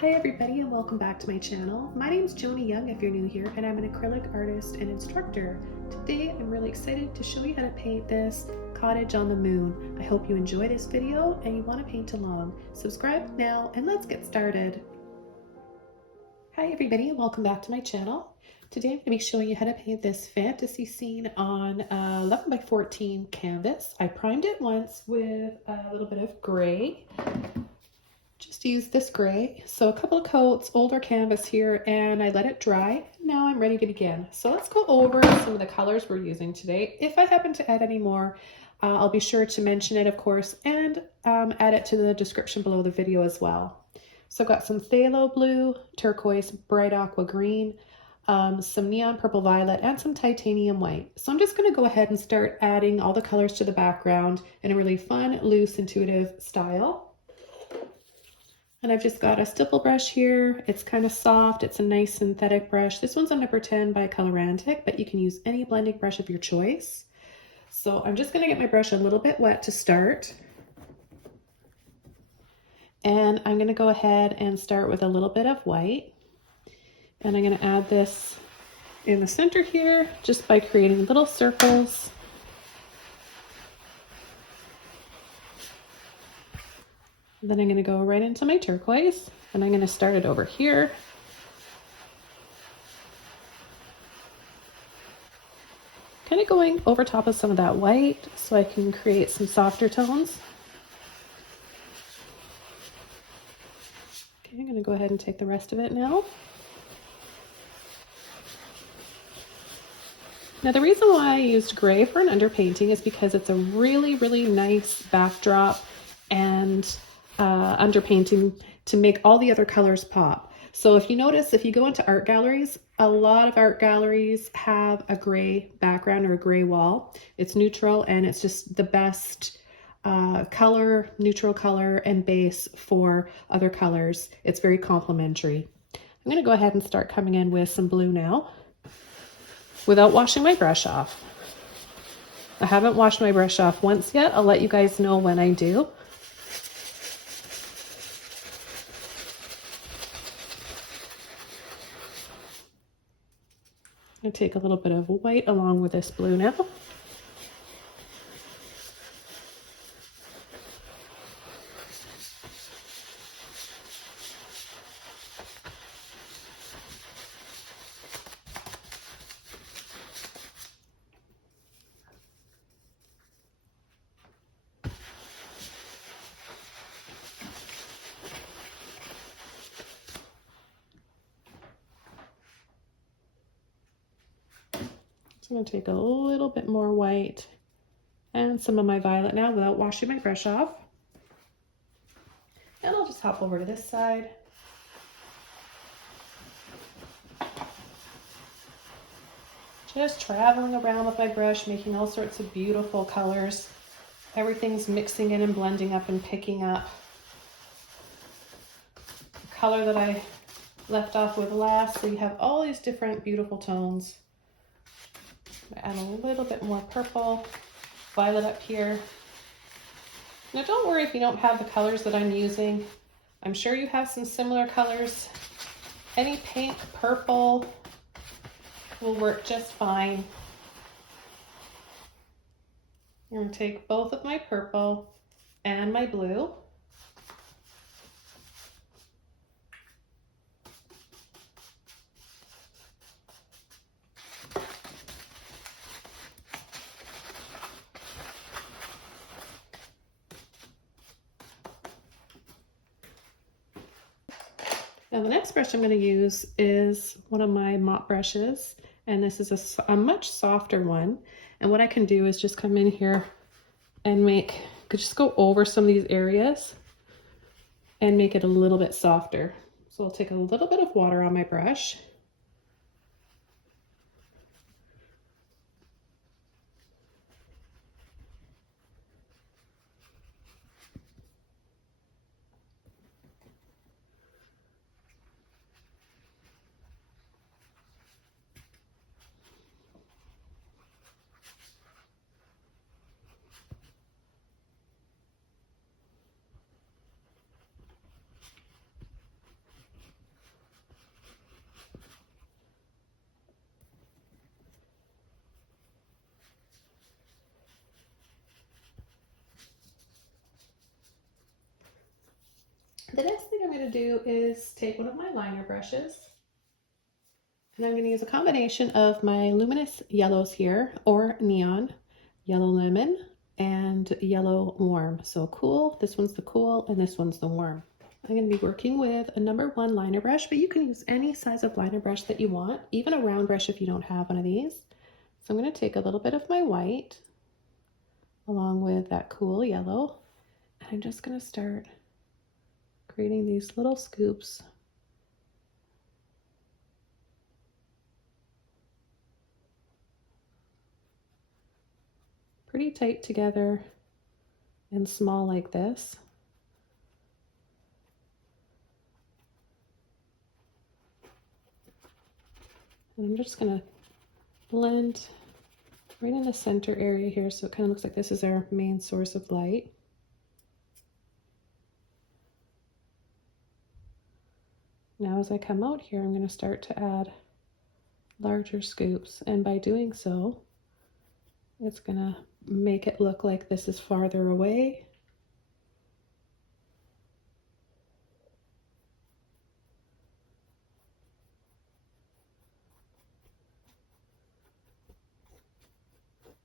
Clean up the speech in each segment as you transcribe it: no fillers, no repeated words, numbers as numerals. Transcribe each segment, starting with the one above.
Hi everybody and welcome back to my channel. My name is Joni Young if you're new here, and I'm an acrylic artist and instructor. Today I'm really excited to show you how to paint this cottage on the moon. I hope you enjoy this video and you want to paint along. Subscribe now and let's get started. Hi everybody and welcome back to my channel. Today I'm going to be showing you how to paint this fantasy scene on 11 by 14 canvas. I primed it once with a little bit of gray. Just use this gray. So a couple of coats, older canvas here, and I let it dry. Now I'm ready to begin. So let's go over some of the colors we're using today. If I happen to add any more, I'll be sure to mention it, of course, and add it to the description below the video as well. So I've got some phthalo blue, turquoise, bright aqua green, some neon purple violet, and some titanium white. So I'm just going to go ahead and start adding all the colors to the background in a really fun, loose, intuitive style. And I've just got a stipple brush here. It's kind of soft. It's a nice synthetic brush. This one's a number 10 by Colorantic, but you can use any blending brush of your choice. So I'm just going to get my brush a little bit wet to start. And I'm going to go ahead and start with a little bit of white. And I'm going to add this in the center here just by creating little circles. Then I'm going to go right into my turquoise, and I'm going to start it over here. Kind of going over top of some of that white so I can create some softer tones. Okay, I'm going to go ahead and take the rest of it now. Now the reason why I used gray for an underpainting is because it's a really, really nice backdrop and underpainting to make all the other colors pop. So if you notice, if you go into art galleries, a lot of art galleries have a gray background or a gray wall. It's neutral and it's just the best color, neutral color and base for other colors. It's very complementary. I'm going to go ahead and start coming in with some blue now without washing my brush off. I haven't washed my brush off once yet. I'll let you guys know when I do. I'm going to take a little bit of white along with this blue now. I'm going to take a little bit more white and some of my violet now without washing my brush off. And I'll just hop over to this side. Just traveling around with my brush, making all sorts of beautiful colors. Everything's mixing in and blending up and picking up the color that I left off with last. So you have all these different beautiful tones. Add a little bit more purple, violet up here. Now don't worry if you don't have the colors that I'm using. I'm sure you have some similar colors. Any pink, purple will work just fine. I'm going to take both of my purple and my blue. Now the next brush I'm going to use is one of my mop brushes, and this is a much softer one. And what I can do is just come in here and just go over some of these areas and make it a little bit softer. So I'll take a little bit of water on my brush. The next thing I'm going to do is take one of my liner brushes, and I'm going to use a combination of my luminous yellows here, or neon, yellow lemon, and yellow warm. So cool, this one's the cool, and this one's the warm. I'm going to be working with a number 1 liner brush, but you can use any size of liner brush that you want, even a round brush if you don't have one of these. So I'm going to take a little bit of my white along with that cool yellow, and I'm just going to start creating these little scoops. Pretty tight together and small like this. And I'm just going to blend right in the center area here, so it kind of looks like this is our main source of light. Now as I come out here, I'm going to start to add larger scoops, and by doing so, it's going to make it look like this is farther away.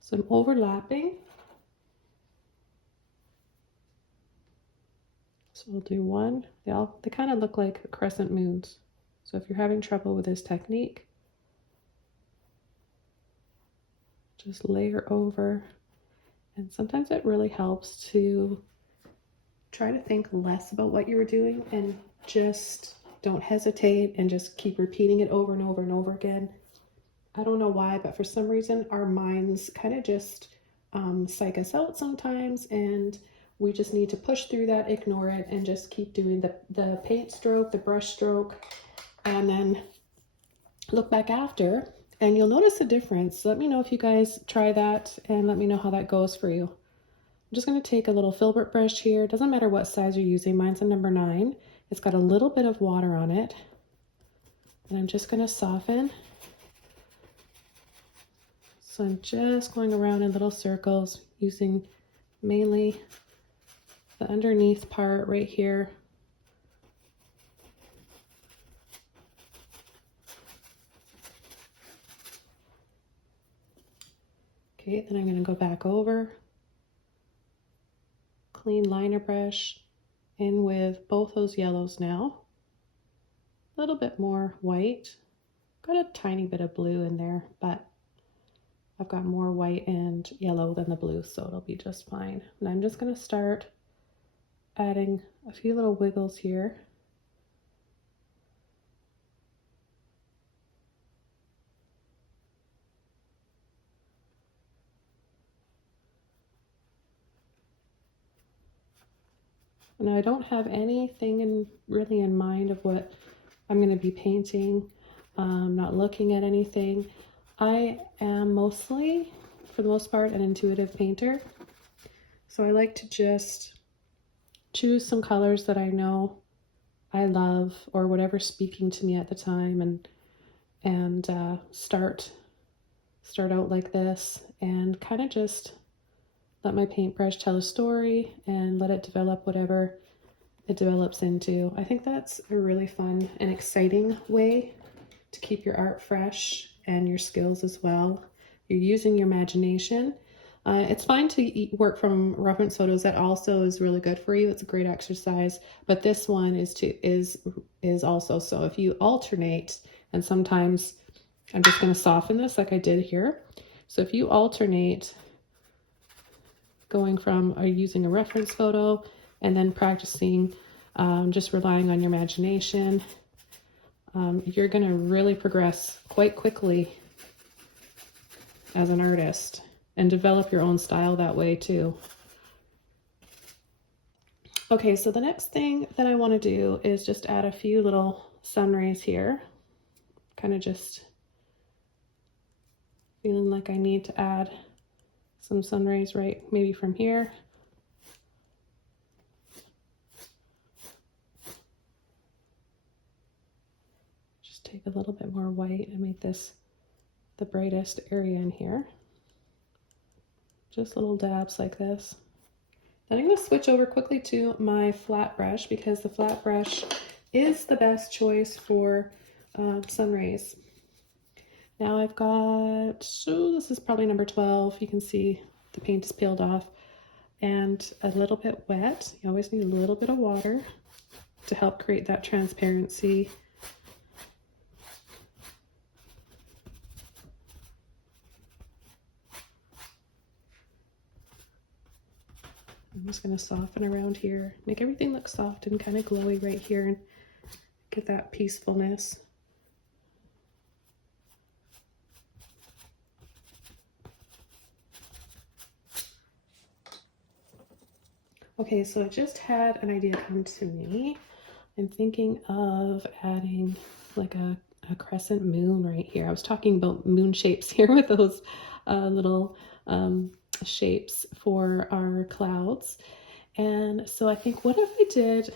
Some overlapping. So we'll do one. They kind of look like crescent moons. So if you're having trouble with this technique, just layer over. And sometimes it really helps to try to think less about what you were doing and just don't hesitate and just keep repeating it over and over and over again. I don't know why, but for some reason our minds kind of just psych us out sometimes, and we just need to push through that, ignore it, and just keep doing the paint stroke, the brush stroke, and then look back after, and you'll notice a difference. Let me know if you guys try that, and let me know how that goes for you. I'm just going to take a little Filbert brush here. It doesn't matter what size you're using. Mine's a number 9. It's got a little bit of water on it, and I'm just going to soften. So I'm just going around in little circles using mainly the underneath part right here. Okay, then I'm going to go back over, clean liner brush in with both those yellows now. A little bit more white. Got a tiny bit of blue in there, but I've got more white and yellow than the blue, so it'll be just fine. And I'm just going to start adding a few little wiggles here. Now I don't have anything really in mind of what I'm going to be painting. I'm not looking at anything. I am mostly, for the most part, an intuitive painter. So I like to just choose some colors that I know I love, or whatever's speaking to me at the time, and start out like this, and kind of just let my paintbrush tell a story and let it develop whatever it develops into. I think that's a really fun and exciting way to keep your art fresh and your skills as well. You're using your imagination. It's fine to work from reference photos. That also is really good for you. It's a great exercise, but this one is also. So if you alternate, and sometimes I'm just going to soften this like I did here. So if you alternate going from using a reference photo and then practicing just relying on your imagination, you're going to really progress quite quickly as an artist and develop your own style that way too. Okay, so the next thing that I want to do is just add a few little sun rays here. Kind of just feeling like I need to add some sun rays right maybe from here. Just take a little bit more white and make this the brightest area in here. Just little dabs like this. Then I'm going to switch over quickly to my flat brush because the flat brush is the best choice for sun rays. Now I've got, so this is probably number 12. You can see the paint is peeled off and a little bit wet. You always need a little bit of water to help create that transparency. I'm just going to soften around here, make everything look soft and kind of glowy right here and get that peacefulness. Okay, so I just had an idea come to me. I'm thinking of adding like a crescent moon right here. I was talking about moon shapes here with those little shapes for our clouds. And so I think, what if I did,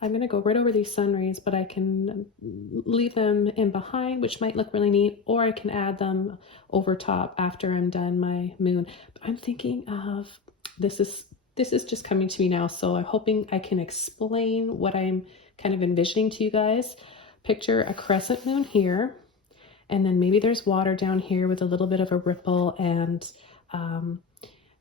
I'm going to go right over these sun rays, but I can leave them in behind, which might look really neat, or I can add them over top after I'm done my moon. But I'm thinking of, this is just coming to me now, so I'm hoping I can explain what I'm kind of envisioning to you guys. Picture a crescent moon here, and then maybe there's water down here with a little bit of a ripple and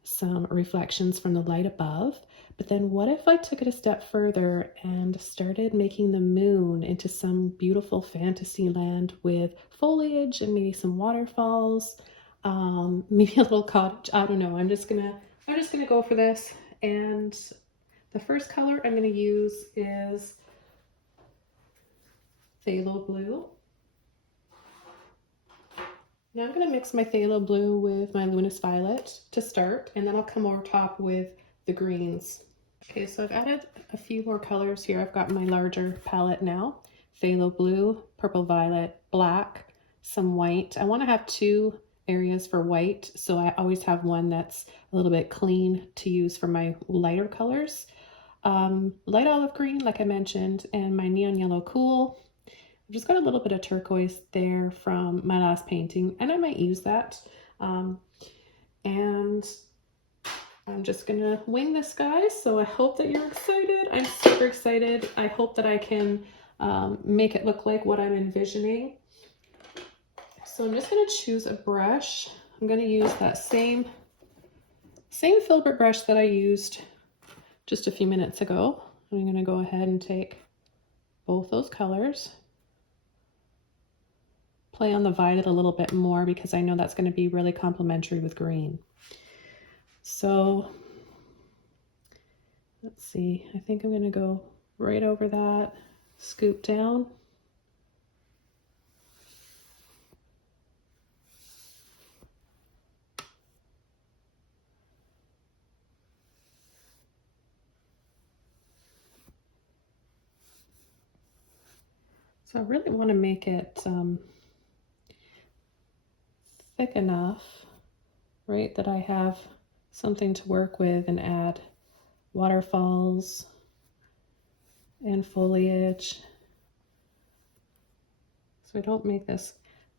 some reflections from the light above. But then what if I took it a step further and started making the moon into some beautiful fantasy land with foliage and maybe some waterfalls, maybe a little cottage. I don't know. I'm just gonna go for this. And the first color I'm gonna use is phthalo blue. Now I'm going to mix my phthalo blue with my luminous violet to start, and then I'll come over top with the greens. Okay, so I've added a few more colors here. I've got my larger palette now. Phthalo blue, purple violet, black, some white. I want to have two areas for white, so I always have one that's a little bit clean to use for my lighter colors. Light olive green, like I mentioned, and my neon yellow cool. I've just got a little bit of turquoise there from my last painting, and I might use that. And I'm just gonna wing this, guys. So I hope that you're excited. I'm super excited. I hope that I can make it look like what I'm envisioning. So I'm just gonna choose a brush. I'm gonna use that same Filbert brush that I used just a few minutes ago. I'm gonna go ahead and take both those colors. Play on the violet a little bit more because I know that's going to be really complementary with green. So let's see, I think I'm going to go right over that, scoop down. So I really want to make it thick enough, right, that I have something to work with and add waterfalls and foliage. So if I don't make this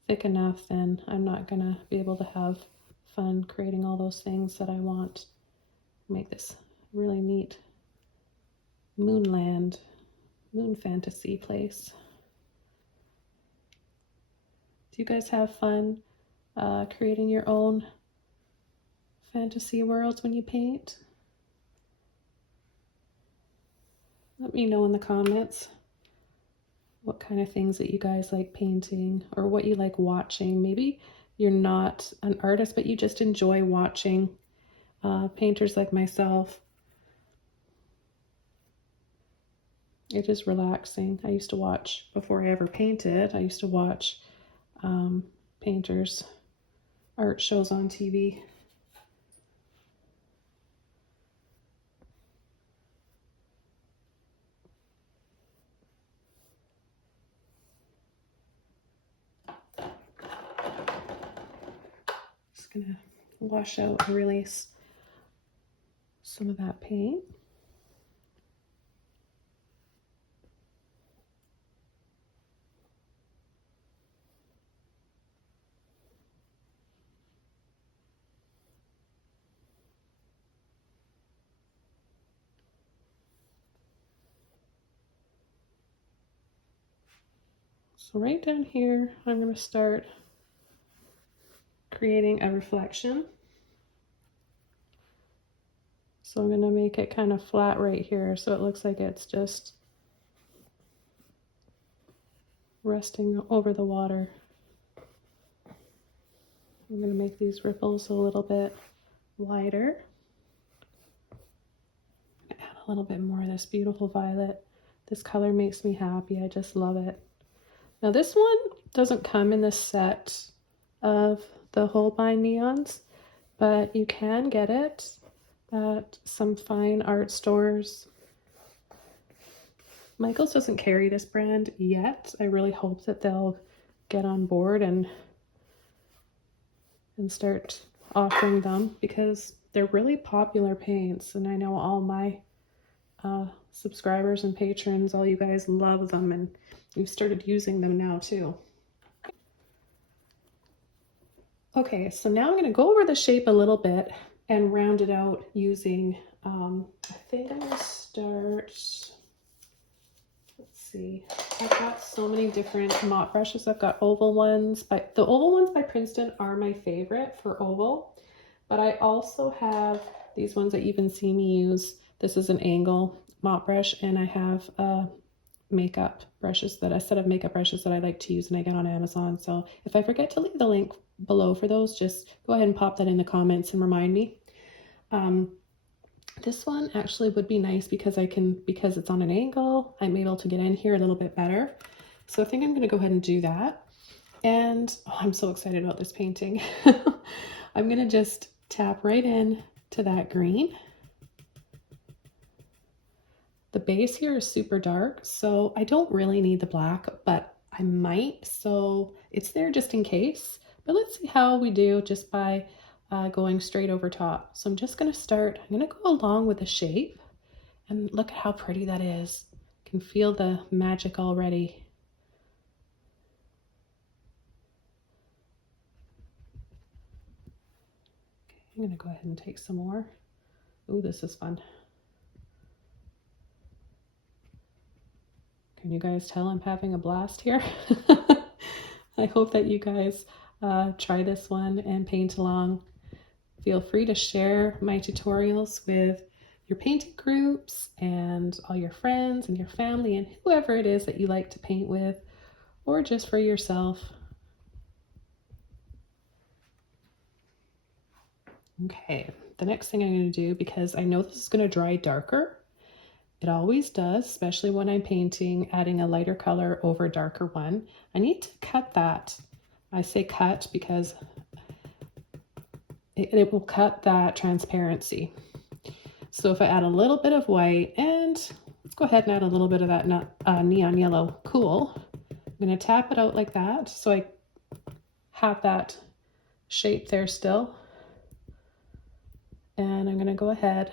thick enough, then I'm not going to be able to have fun creating all those things that I want. Make this really neat moonland, moon fantasy place. Do you guys have fun creating your own fantasy worlds when you paint? Let me know in the comments what kind of things that you guys like painting or what you like watching. Maybe you're not an artist, but you just enjoy watching painters like myself. It is relaxing. I used to watch, before I ever painted, I used to watch painters' art shows on TV. Just gonna wash out and release some of that paint. So right down here, I'm going to start creating a reflection. So I'm going to make it kind of flat right here so it looks like it's just resting over the water. I'm going to make these ripples a little bit wider. Add a little bit more of this beautiful violet. This color makes me happy. I just love it. Now this one doesn't come in the set of the Holbein neons, but you can get it at some fine art stores. Michaels doesn't carry this brand yet. I really hope that they'll get on board and start offering them because they're really popular paints, and I know all my subscribers and patrons, all you guys love them, and you've started using them now too. Okay, so now I'm going to go over the shape a little bit and round it out using, I think I'm going to start, let's see, I've got so many different mop brushes. I've got oval ones, but the oval ones by Princeton are my favorite for oval, but I also have these ones that you've been seeing me use. This is an angle mop brush, and I have makeup brushes, that a set of makeup brushes that I like to use and I get on Amazon. So if I forget to leave the link below for those, just go ahead and pop that in the comments and remind me. This one actually would be nice because because it's on an angle, I'm able to get in here a little bit better. So I think I'm going to go ahead and do that. And oh, I'm so excited about this painting. I'm going to just tap right in to that green. The base here is super dark, so I don't really need the black, but I might, so it's there just in case. But let's see how we do just by going straight over top. So I'm just going to start, I'm going to go along with the shape, and look at how pretty that is. You can feel the magic already. Okay, I'm going to go ahead and take some more. Ooh, this is fun. Can you guys tell I'm having a blast here? I hope that you guys try this one and paint along. Feel free to share my tutorials with your painting groups and all your friends and your family and whoever it is that you like to paint with, or just for yourself. Okay, the next thing I'm going to do, because I know this is going to dry darker, it always does, especially when I'm painting, adding a lighter color over a darker one. I need to cut that. I say cut because it will cut that transparency. So if I add a little bit of white, and let's go ahead and add a little bit of that neon yellow cool. I'm going to tap it out like that so I have that shape there still. And I'm going to go ahead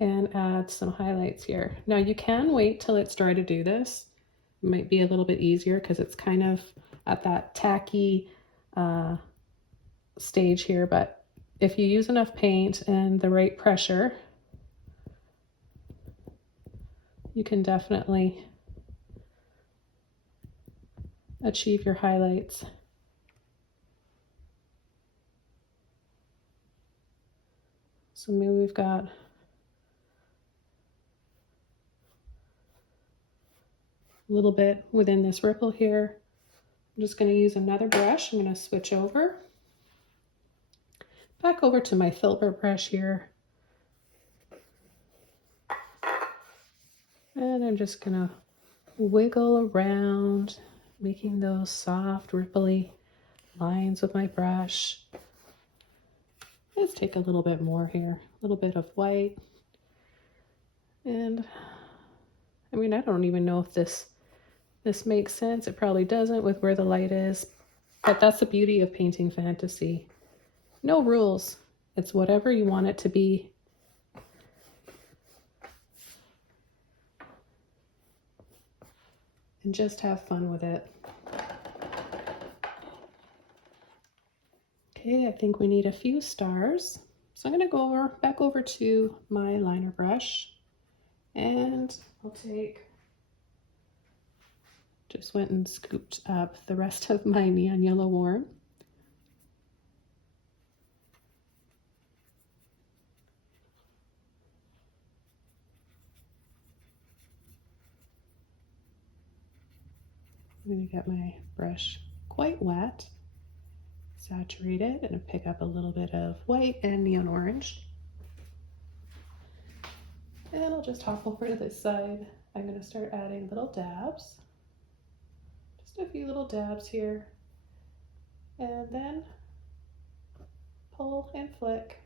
and add some highlights here. Now you can wait till it's dry to do this. It might be a little bit easier because it's kind of at that tacky stage here, but if you use enough paint and the right pressure, you can definitely achieve your highlights. So maybe we've got a little bit within this ripple here. I'm just going to use another brush. I'm going to switch over. Back over to my Filbert brush here. And I'm just going to wiggle around, making those soft, ripply lines with my brush. Let's take a little bit more here, a little bit of white. And I mean, I don't even know if this makes sense. It probably doesn't with where the light is, but that's the beauty of painting fantasy. No rules. It's whatever you want it to be. And just have fun with it. Okay, I think we need a few stars. So I'm going to go back over to my liner brush, and I'll take Just went and scooped up the rest of my neon yellow warm. I'm going to get my brush quite wet, saturate it, and pick up a little bit of white and neon orange. And I'll just hop over to this side. I'm going to start adding little dabs. Just a few little dabs here. And then pull and flick,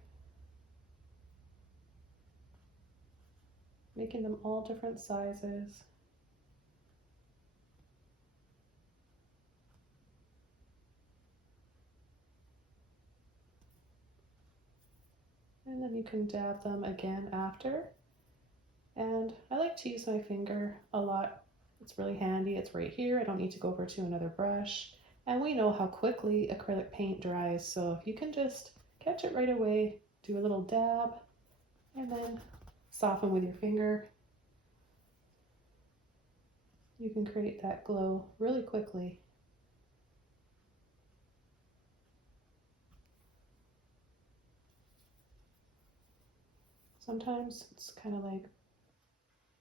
making them all different sizes. And then you can dab them again after. And I like to use my finger a lot. It's really handy. It's right here. I don't need to go over to another brush. And we know how quickly acrylic paint dries. So if you can just catch it right away, do a little dab, and then soften with your finger, you can create that glow really quickly. Sometimes it's kind of like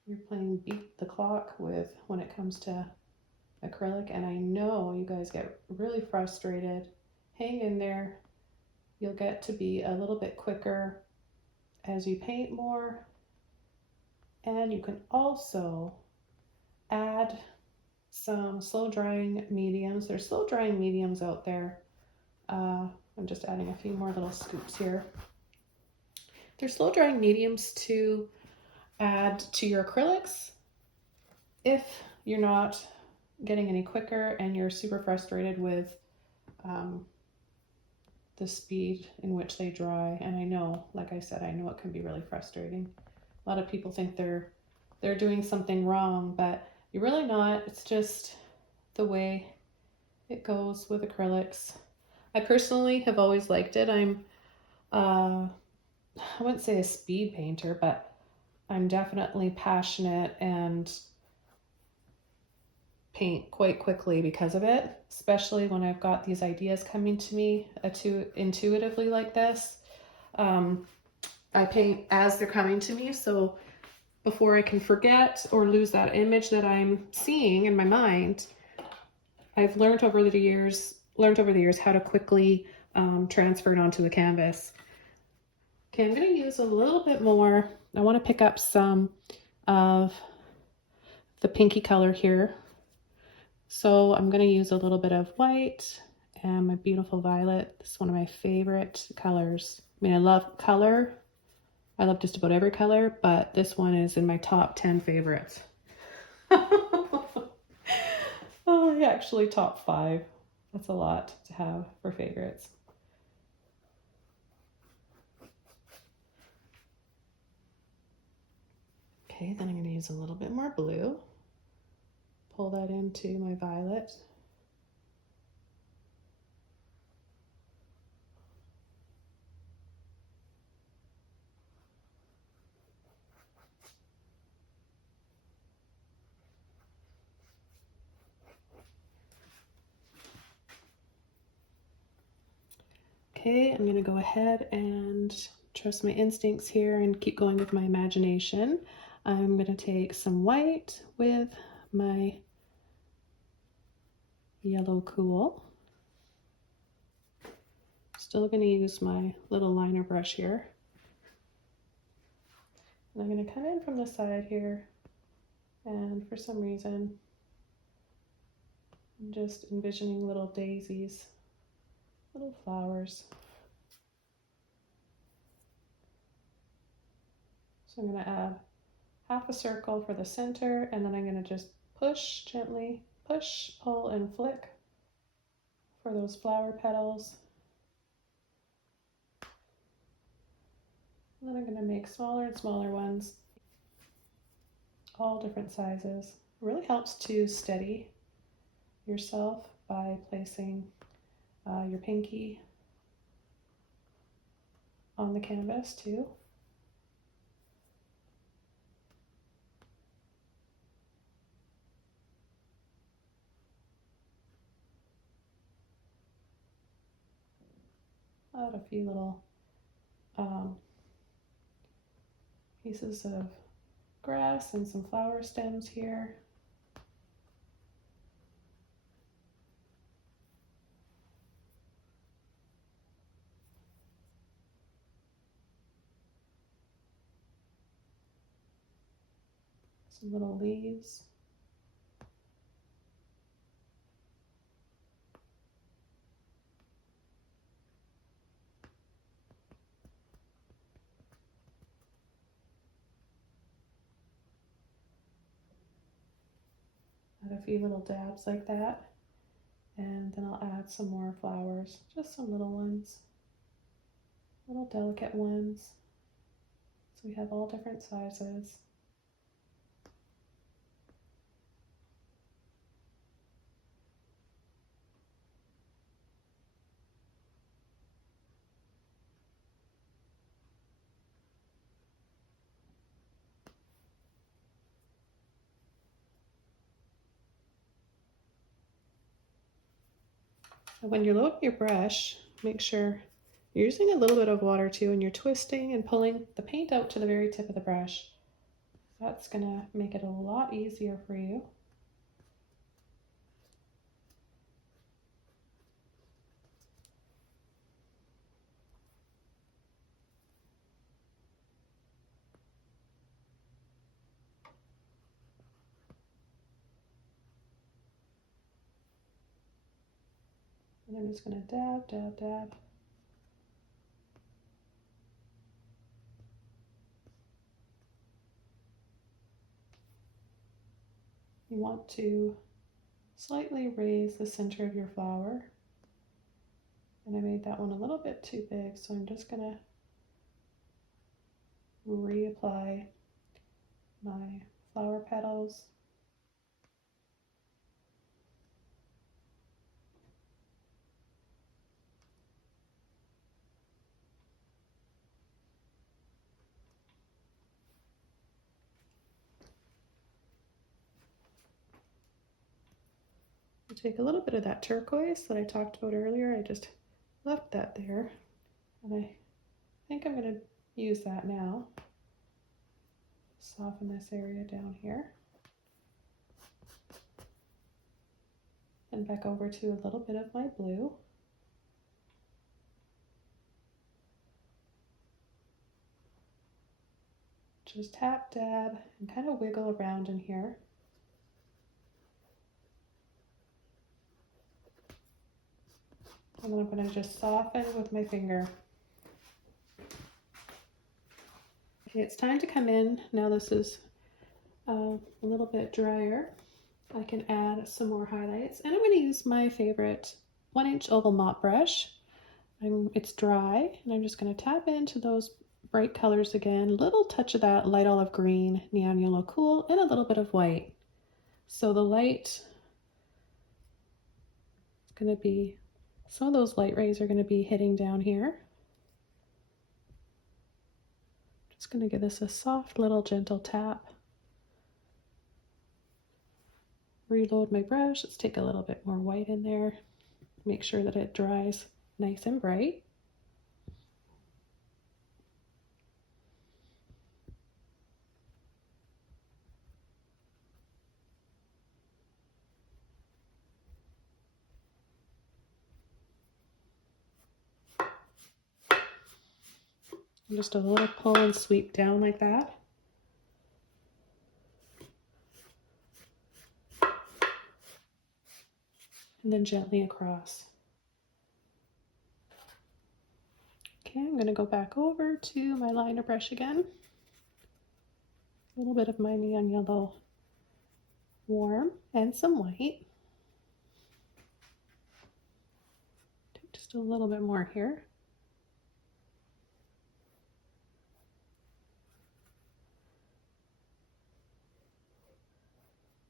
you're playing beat the clock with when it comes to acrylic, and I know you guys get really frustrated. Hang in there. You'll get to be a little bit quicker as you paint more. And you can also add some slow drying mediums. There's slow drying mediums out there. I'm just adding a few more little scoops here. There's slow drying mediums to add to your acrylics if you're not getting any quicker and you're super frustrated with the speed in which they dry. And I know, like I said, I know it can be really frustrating. A lot of people think they're doing something wrong, but you're really not. It's just the way it goes with acrylics. I personally have always liked it. I'm I wouldn't say a speed painter, but I'm definitely passionate and paint quite quickly because of it, especially when I've got these ideas coming to me intuitively like this. I paint as they're coming to me, so before I can forget or lose that image that I'm seeing in my mind, I've learned over the years how to quickly transfer it onto the canvas. Okay, I'm going to use a little bit more. I want to pick up some of the pinky color here. So I'm going to use a little bit of white and my beautiful violet. This is one of my favorite colors. I mean, I love color. I love just about every color, but this one is in my top 10 favorites. Oh, actually top 5. That's a lot to have for favorites. Okay, then I'm going to use a little bit more blue. Pull that into my violet. Okay, I'm going to go ahead and trust my instincts here and keep going with my imagination. I'm going to take some white with my yellow cool. Still going to use my little liner brush here. And I'm going to come in from the side here, and for some reason I'm just envisioning little daisies, little flowers. So I'm going to add half a circle for the center, and then I'm going to just push gently, push, pull, and flick for those flower petals. And then I'm going to make smaller and smaller ones, all different sizes. It really helps to steady yourself by placing your pinky on the canvas too. add a few little pieces of grass and some flower stems here. Some little leaves. Add a few little dabs like that, and then I'll add some more flowers, just some little ones, little delicate ones. So we have all different sizes. When you're loading your brush, make sure you're using a little bit of water too, and you're twisting and pulling the paint out to the very tip of the brush. That's gonna make it a lot easier for you. And I'm just gonna dab, dab, dab. You want to slightly raise the center of your flower. And I made that one a little bit too big, so I'm just gonna reapply my flower petals. Take a little bit of that turquoise that I talked about earlier. I just left that there, and I think I'm going to use that now. Soften this area down here. And back over to a little bit of my blue. Just tap, dab, and kind of wiggle around in here. And then I'm going to just soften with my finger. Okay, it's time to come in. Now this is a little bit drier. I can add some more highlights, and I'm going to use my favorite 1-inch oval mop brush. It's dry, and I'm just going to tap into those bright colors again. Little touch of that light olive green, neon yellow cool, and a little bit of white. So the light is going to be, some of those light rays are going to be hitting down here. Just going to give this a soft little gentle tap. Reload my brush. Let's take a little bit more white in there. Make sure that it dries nice and bright. Just a little pull and sweep down like that. And then gently across. Okay, I'm going to go back over to my liner brush again. A little bit of my neon yellow warm and some white. Take just a little bit more here.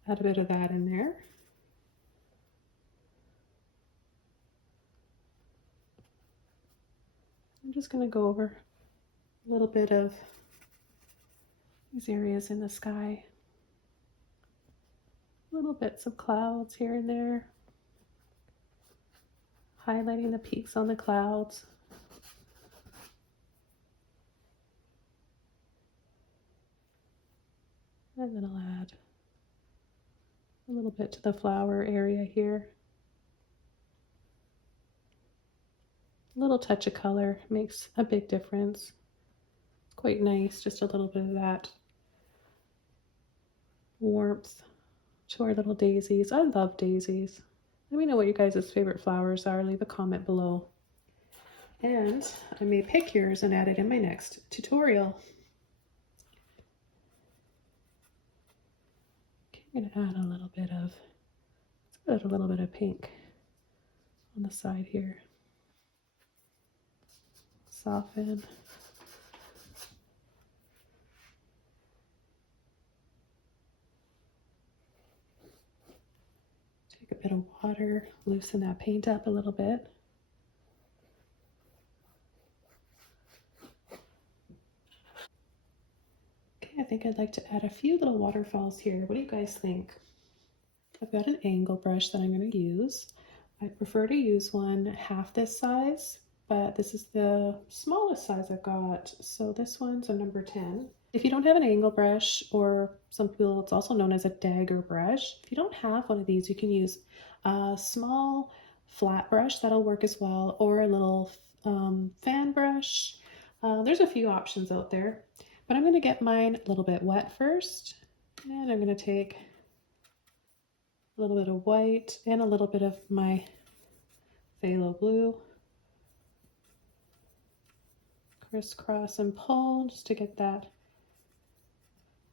Add a bit of that in there. I'm just going to go over a little bit of these areas in the sky. Little bits of clouds here and there. Highlighting the peaks on the clouds. And then I'll add a little bit to the flower area here. A little touch of color makes a big difference. It's quite nice, just a little bit of that warmth to our little daisies. I love daisies. Let me know what you guys' favorite flowers are. Leave a comment below. And I may pick yours and add it in my next tutorial. Okay, I'm gonna add a little bit of, let's add a little bit of pink on the side here. Soften. Take a bit of water, loosen that paint up a little bit. Okay, I think I'd like to add a few little waterfalls here. What do you guys think? I've got an angle brush that I'm going to use. I prefer to use one half this size, but this is the smallest size I've got. So this one's a number 10. If you don't have an angle brush, or some people, it's also known as a dagger brush. If you don't have one of these, you can use a small flat brush, that'll work as well, or a little fan brush. There's a few options out there, but I'm going to get mine a little bit wet first, and I'm going to take a little bit of white and a little bit of my phthalo blue. Crisscross and pull just to get that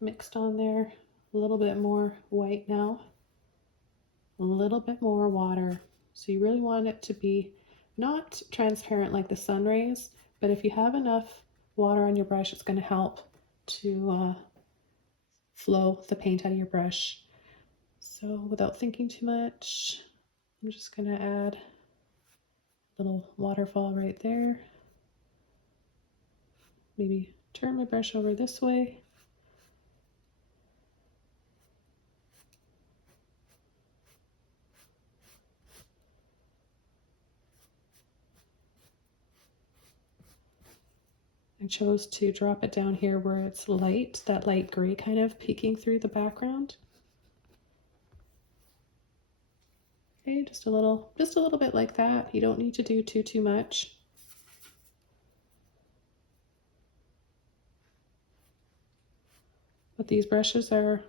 mixed on there. A little bit more white now. A little bit more water. So you really want it to be not transparent like the sun rays, but if you have enough water on your brush, it's going to help to flow the paint out of your brush. So without thinking too much, I'm just going to add a little waterfall right there. Maybe turn my brush over this way. I chose to drop it down here where it's light, that light gray kind of peeking through the background. Okay, just a little bit like that. You don't need to do too much. But these brushes they're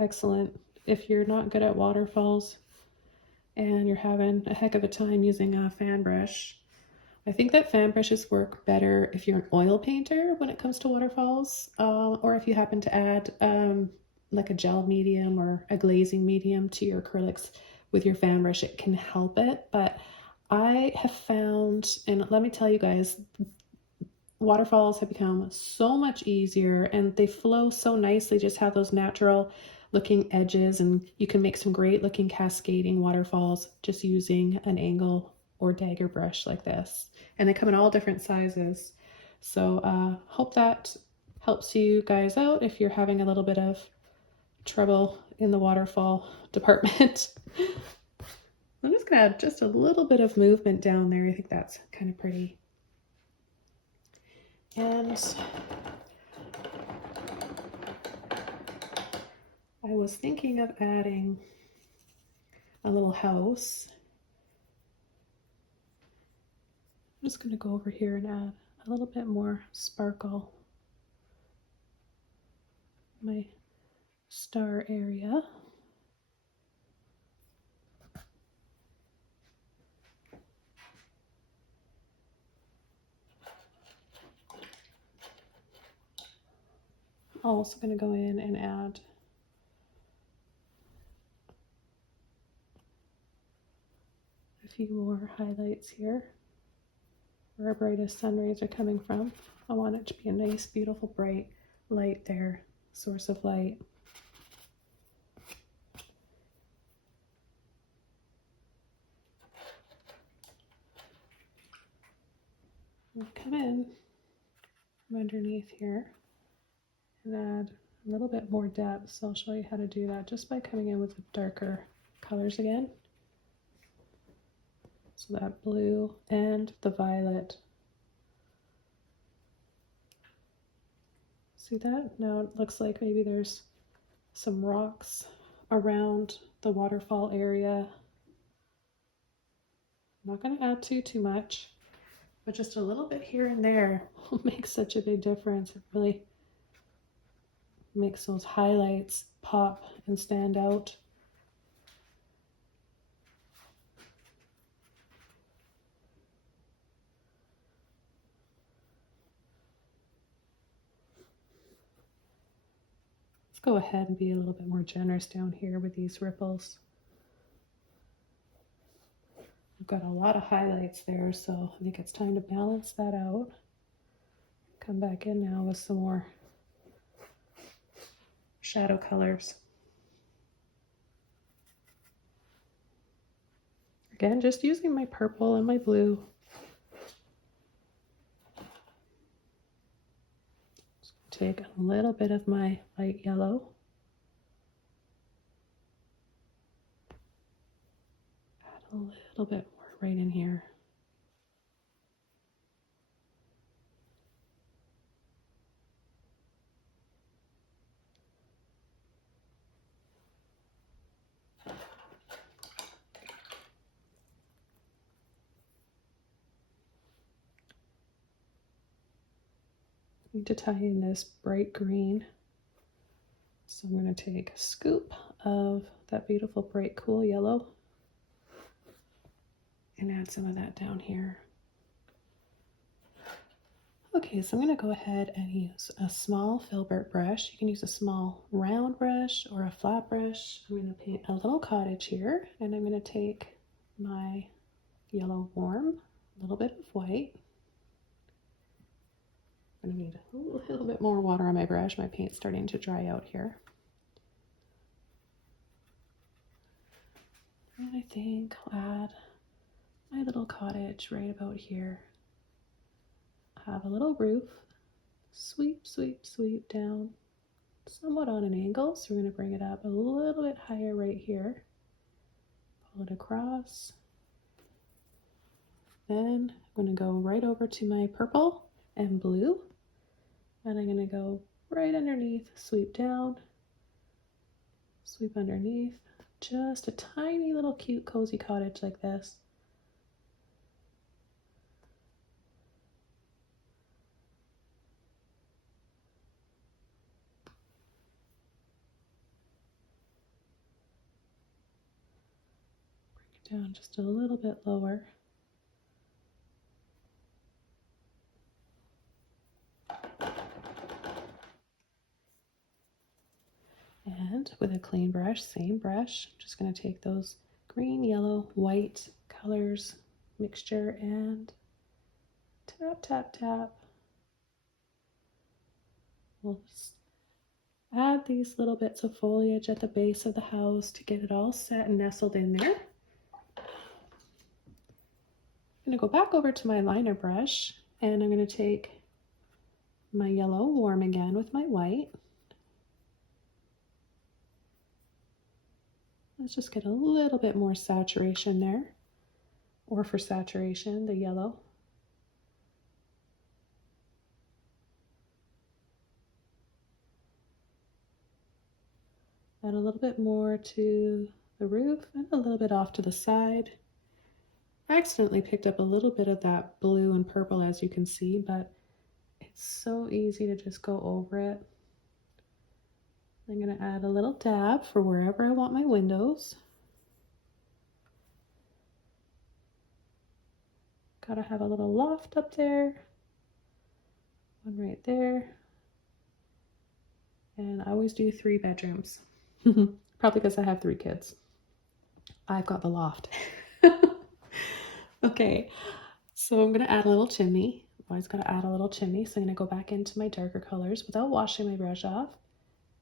excellent if you're not good at waterfalls and you're having a heck of a time using a fan brush. I think that fan brushes work better if you're an oil painter when it comes to waterfalls, or if you happen to add like a gel medium or a glazing medium to your acrylics with your fan brush, it can help it. But I have found, and let me tell you guys, waterfalls have become so much easier and they flow so nicely, just have those natural looking edges, and you can make some great looking cascading waterfalls just using an angle or dagger brush like this. And they come in all different sizes. So hope that helps you guys out if you're having a little bit of trouble in the waterfall department. I'm just gonna add just a little bit of movement down there. I think that's kind of pretty. And I was thinking of adding a little house. I'm just going to go over here and add a little bit more sparkle in my star area. I'm also going to go in and add a few more highlights here where our brightest sun rays are coming from. I want it to be a nice, beautiful, bright light there, source of light. I'll come in from underneath here and add a little bit more depth. So I'll show you how to do that just by coming in with the darker colors again. So that blue and the violet. See that? Now it looks like maybe there's some rocks around the waterfall area. I'm not going to add too much, but just a little bit here and there will make such a big difference. It really makes those highlights pop and stand out. Let's go ahead and be a little bit more generous down here with these ripples. I've got a lot of highlights there, so I think it's time to balance that out. Come back in now with some more shadow colors. Again, just using my purple and my blue. Take a little bit of my light yellow. Add a little bit more right in here. I need to tie in this bright green. So I'm going to take a scoop of that beautiful bright cool yellow and add some of that down here. Okay, so I'm going to go ahead and use a small Filbert brush. You can use a small round brush or a flat brush. I'm going to paint a little cottage here, and I'm going to take my yellow warm, a little bit of white. I'm going to need a little bit more water on my brush. My paint's starting to dry out here. And I think I'll add my little cottage right about here. Have a little roof, sweep, sweep, sweep down, somewhat on an angle. So we're going to bring it up a little bit higher right here. Pull it across. Then I'm going to go right over to my purple and blue. And I'm going to go right underneath, sweep down, sweep underneath. Just a tiny little cute cozy cottage like this. Bring it down just a little bit lower. And with a clean brush, same brush, I'm just going to take those green, yellow, white colors mixture and tap, tap, tap. We'll just add these little bits of foliage at the base of the house to get it all set and nestled in there. I'm going to go back over to my liner brush and I'm going to take my yellow warm again with my white. Let's just get a little bit more saturation there, or for saturation, the yellow. Add a little bit more to the roof and a little bit off to the side. I accidentally picked up a little bit of that blue and purple, as you can see, but it's so easy to just go over it. I'm going to add a little dab for wherever I want my windows. Gotta have a little loft up there. One right there. And I always do 3 bedrooms. Probably because I have 3 kids. I've got the loft. Okay, so I'm going to add a little chimney. Always got to add a little chimney. So I'm going to go back into my darker colors without washing my brush off.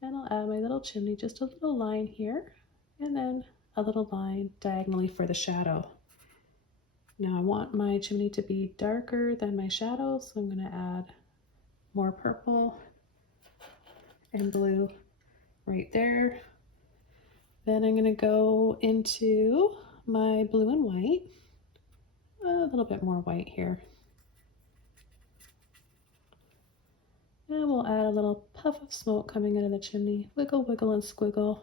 And I'll add my little chimney, just a little line here, and then a little line diagonally for the shadow. Now I want my chimney to be darker than my shadow, so I'm going to add more purple and blue right there. Then I'm going to go into my blue and white, a little bit more white here. And we'll add a little puff of smoke coming out of the chimney. Wiggle, wiggle, and squiggle.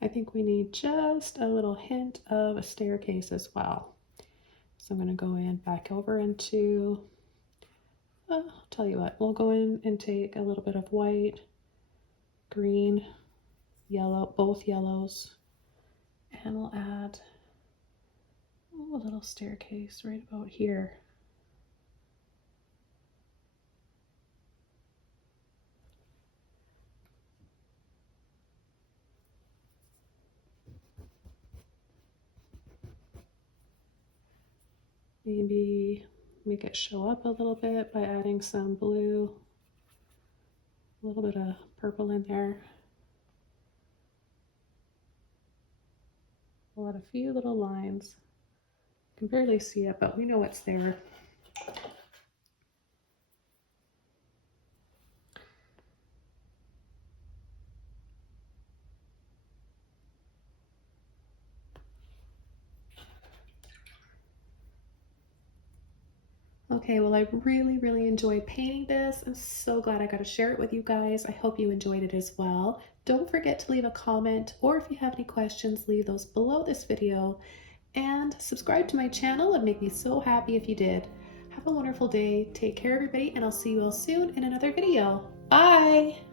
I think we need just a little hint of a staircase as well. So I'm going to go in back over into, I'll tell you what, we'll go in and take a little bit of white, green, yellow, both yellows, and we'll add a little staircase right about here. Maybe make it show up a little bit by adding some blue, a little bit of purple in there. We'll add a few little lines. You can barely see it, but we know it's there. Okay, well, I really enjoyed painting this. I'm so glad I got to share it with you guys. I hope you enjoyed it as well. Don't forget to leave a comment, or if you have any questions, leave those below this video. And subscribe to my channel. It'd make me so happy if you did. Have a wonderful day. Take care, everybody, and I'll see you all soon in another video. Bye!